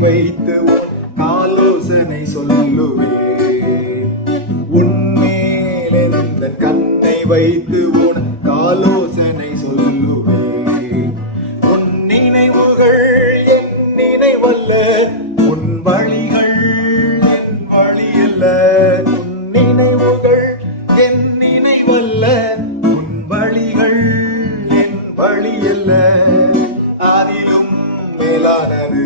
வைத்து உன் ஆலோசனை சொல்லுவேன். உன்மேல் எந்த கண்ணை வைத்து உன் ஆலோசனை சொல்லுவேன். உன் நினைவுகள் என் நினைவல்ல, உன் வழிகள் என் வழியல்ல. உன் நினைவுகள் என் நினைவல்ல, உன் வழிகள் என் வழியல்ல. அதிலும் மேலானது